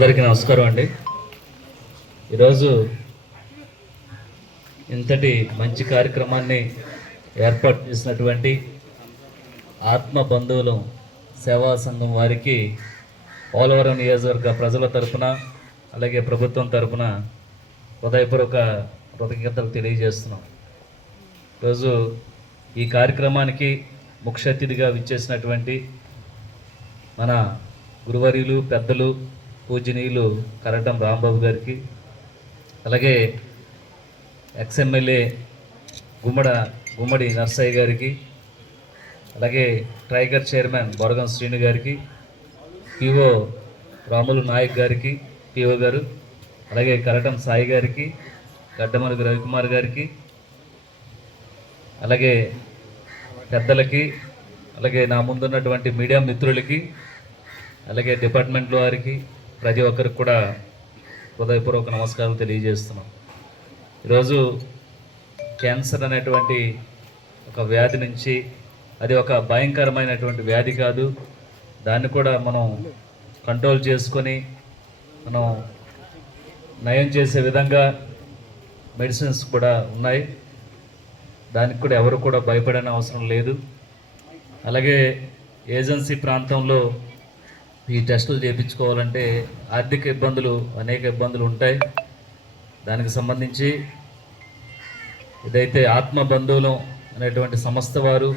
అందరికీ నమస్కారం అండి. ఈరోజు ఇంతటి మంచి కార్యక్రమాన్ని ఏర్పాటు చేసినటువంటి ఆత్మ బంధువులు సేవా సంఘం వారికి పోలవరం నియోజకవర్గ ప్రజల తరపున అలాగే ప్రభుత్వం తరపున హృదయపూర్వక కృతజ్ఞతలు తెలియజేస్తున్నాం. ఈరోజు ఈ కార్యక్రమానికి ముఖ్య అతిథిగా విచ్చేసినటువంటి మన గురువర్యులు పెద్దలు పూజనీయులు కరటం రాంబాబు గారికి అలాగే ఎక్స్ఎమ్మెల్యే గుమ్మడ గుమ్మడి నర్సయ్య గారికి అలాగే టైగర్ చైర్మన్ బొరగం శ్రీను గారికి పిఓ రాములు నాయక్ గారికి పిఓ గారు అలాగే కరటం సాయి గారికి గడ్డమలుగు రవికుమార్ గారికి అలాగే పెద్దలకి అలాగే నా ముందున్నటువంటి మీడియా మిత్రులకి అలాగే డిపార్ట్మెంట్ వారికి ప్రతి ఒక్కరికి కూడా హృదయపూర్వక నమస్కారం తెలియజేస్తున్నాం. ఈరోజు క్యాన్సర్ అనేటువంటి ఒక వ్యాధి నుంచి అది ఒక భయంకరమైనటువంటి వ్యాధి కాదు. దాన్ని కూడా మనం కంట్రోల్ చేసుకొని మనం నయం చేసే విధంగా మెడిసిన్స్ కూడా ఉన్నాయి. దానికి కూడా ఎవరు కూడా భయపడని అవసరం లేదు. అలాగే ఏజెన్సీ ప్రాంతంలో ఈ టెస్టులు చేయించుకోవాలంటే ఆర్థిక ఇబ్బందులు అనేక ఇబ్బందులు ఉంటాయి. దానికి సంబంధించి ఇదైతే ఆత్మ బంధువులం అనేటువంటి సంస్థ వారు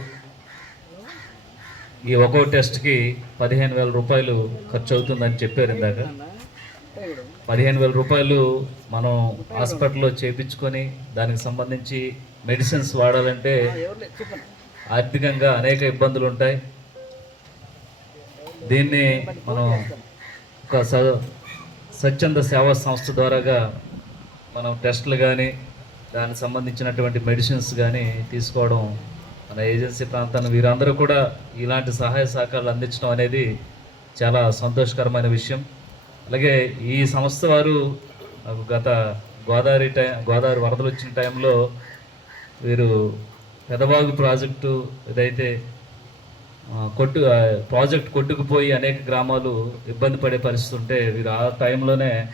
ఈ ఒక్కో టెస్ట్కి పదిహేను వేల రూపాయలు ఖర్చు అవుతుందని చెప్పారు ఇందాక. పదిహేను వేల రూపాయలు మనం హాస్పిటల్లో చేయించుకొని దానికి సంబంధించి మెడిసిన్స్ వాడాలంటే ఆర్థికంగా అనేక ఇబ్బందులు ఉంటాయి. దీన్ని మనం ఒక స స్వచ్ఛంద సేవా సంస్థ ద్వారాగా మనం టెస్టులు కానీ దానికి సంబంధించినటువంటి మెడిసిన్స్ కానీ తీసుకోవడం మన ఏజెన్సీ ప్రాంతాన్ని వీరందరూ కూడా ఇలాంటి సహాయ సహకారాలు అందించడం అనేది చాలా సంతోషకరమైన విషయం. అలాగే ఈ సంస్థ వారు నాకు గత గోదావరి టైం గోదావరి వరదలు వచ్చిన టైంలో వీరు పెదబాగు ప్రాజెక్టు ఏదైతే కొట్టు ప్రాజెక్ట్ కొట్టుకుపోయి అనేక గ్రామాలు ఇబ్బంది పడే పరిస్థితి ఉంటే వీరు ఆ టైంలోనే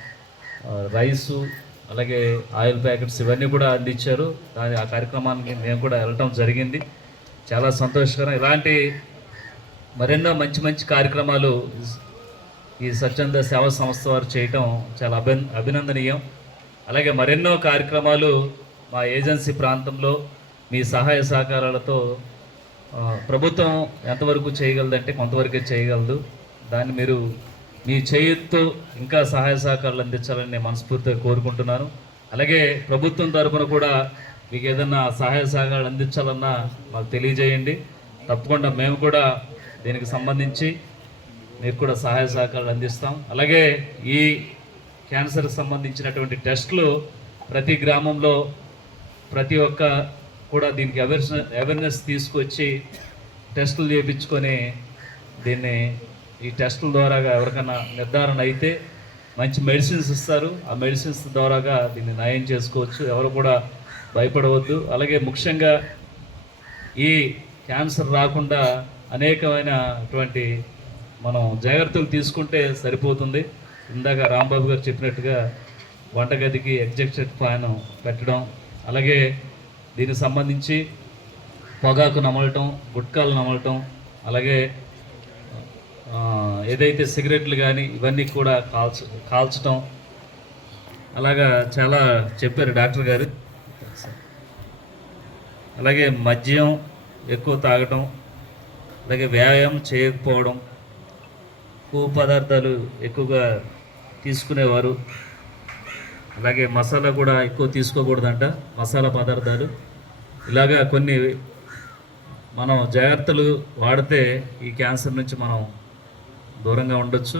రైసు అలాగే ఆయిల్ ప్యాకెట్స్ ఇవన్నీ కూడా అందించారు. దాని ఆ కార్యక్రమానికి మేము కూడా వెళ్ళటం జరిగింది. చాలా సంతోషకరం. ఇలాంటి మరెన్నో మంచి మంచి కార్యక్రమాలు ఈ స్వచ్ఛంద సేవా సంస్థ వారు చేయటం చాలా అభి అభినందనీయం. అలాగే మరెన్నో కార్యక్రమాలు మా ఏజెన్సీ ప్రాంతంలో మీ సహాయ సహకారాలతో ప్రభుత్వం ఎంతవరకు చేయగలదంటే కొంతవరకే చేయగలదు. దాన్ని మీరు మీ చేయుతో ఇంకా సహాయ సహకారాలు అందించాలని నేను మనస్ఫూర్తిగా కోరుకుంటున్నాను. అలాగే ప్రభుత్వం తరఫున కూడా మీకు ఏదన్నా సహాయ సహకారాలు అందించాలన్నా మాకు తెలియజేయండి. తప్పకుండా మేము కూడా దీనికి సంబంధించి మీకు కూడా సహాయ సహకారాలు అందిస్తాం. అలాగే ఈ క్యాన్సర్కి సంబంధించినటువంటి టెస్టులు ప్రతి గ్రామంలో ప్రతి ఒక్క కూడా దీనికి అవేర్నెస్ అవేర్నెస్ తీసుకొచ్చి టెస్టులు చేయించుకొని దీన్ని ఈ టెస్టుల ద్వారాగా ఎవరికైనా నిర్ధారణ అయితే మంచి మెడిసిన్స్ ఇస్తారు. ఆ మెడిసిన్స్ ద్వారాగా దీన్ని నయం చేసుకోవచ్చు. ఎవరు కూడా భయపడవద్దు. అలాగే ముఖ్యంగా ఈ క్యాన్సర్ రాకుండా అనేకమైనటువంటి మనం జాగ్రత్తలు తీసుకుంటే సరిపోతుంది. ఇందాక రాంబాబు గారు చెప్పినట్టుగా వంటగదికి ఎగ్జెక్టెడ్ ఫ్యాన్ పెట్టడం. అలాగే దీనికి సంబంధించి పొగాకు నమలటం గుట్కాలు నమలటం అలాగే ఏదైతే సిగరెట్లు కానీ ఇవన్నీ కూడా కాల్చ కాల్చటం. అలాగా చాలా చెప్పారు డాక్టర్ గారు. అలాగే మద్యం ఎక్కువ తాగటం అలాగే వ్యాయామం చేయకపోవడం కొవ్వు పదార్థాలు ఎక్కువగా తీసుకునేవారు. అలాగే మసాలా కూడా ఎక్కువ తీసుకోకూడదంట మసాలా పదార్థాలు. ఇలాగా కొన్ని మనం జాగ్రత్తలు వాడితే ఈ క్యాన్సర్ నుంచి మనం దూరంగా ఉండొచ్చు.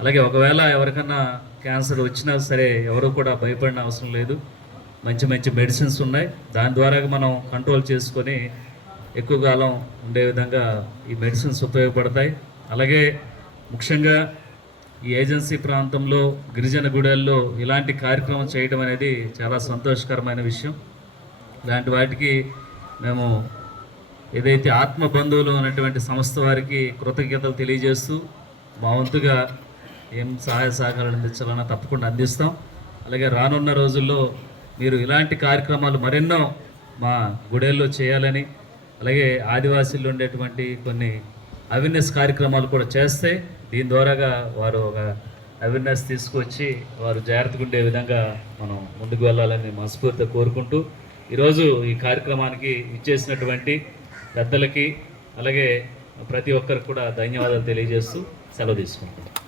అలాగే ఒకవేళ ఎవరికన్నా క్యాన్సర్ వచ్చినా సరే ఎవరు కూడా భయపడిన అవసరం లేదు. మంచి మంచి మెడిసిన్స్ ఉన్నాయి. దాని ద్వారా మనం కంట్రోల్ చేసుకొని ఎక్కువ కాలం ఉండే విధంగా ఈ మెడిసిన్స్ ఉపయోగపడతాయి. అలాగే ముఖ్యంగా ఈ ఏజెన్సీ ప్రాంతంలో గిరిజన గుడెల్లో ఇలాంటి కార్యక్రమం చేయడం అనేది చాలా సంతోషకరమైన విషయం. ఇలాంటి వాటికి మేము ఏదైతే ఆత్మ బంధువులు అనేటువంటి సంస్థ వారికి కృతజ్ఞతలు తెలియజేస్తూ మా వంతుగా ఏం సహాయ సహకారాలు అందించాలన్నా తప్పకుండా అందిస్తాం. అలాగే రానున్న రోజుల్లో మీరు ఇలాంటి కార్యక్రమాలు మరెన్నో మా గుడెల్లో చేయాలని అలాగే ఆదివాసీల్లో ఉండేటువంటి కొన్ని అవేర్నెస్ కార్యక్రమాలు కూడా చేస్తే దీని ద్వారాగా వారు ఒక అవేర్నెస్ తీసుకొచ్చి వారు జాగ్రత్తగా ఉండే విధంగా మనం ముందుకు వెళ్ళాలని మనస్ఫూర్తిగా కోరుకుంటూ ఈరోజు ఈ కార్యక్రమానికి ఇచ్చేసినటువంటి పెద్దలకి అలాగే ప్రతి ఒక్కరికి కూడా ధన్యవాదాలు తెలియజేస్తూ సెలవు తీసుకుంటాం